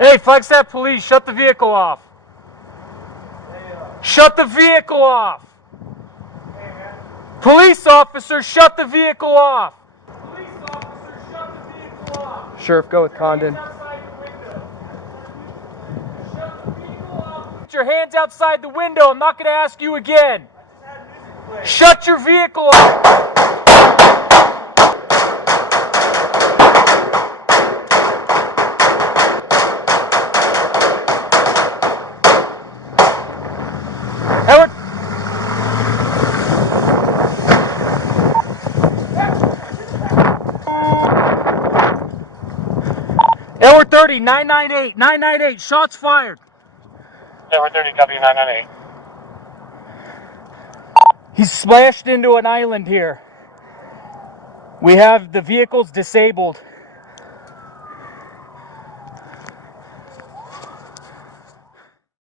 Hey, Flagstaff police, shut the vehicle off. Shut the vehicle off. Police officer, shut the vehicle off. Police officer, shut the vehicle off. Sheriff, go with Condon. Shut the vehicle off. Put your hands outside the window. I'm not going to ask you again. Shut your vehicle off. Edward 30, 998, 998, shots fired. Edward 30, copy 998. He's splashed into an island here. We have the vehicles disabled.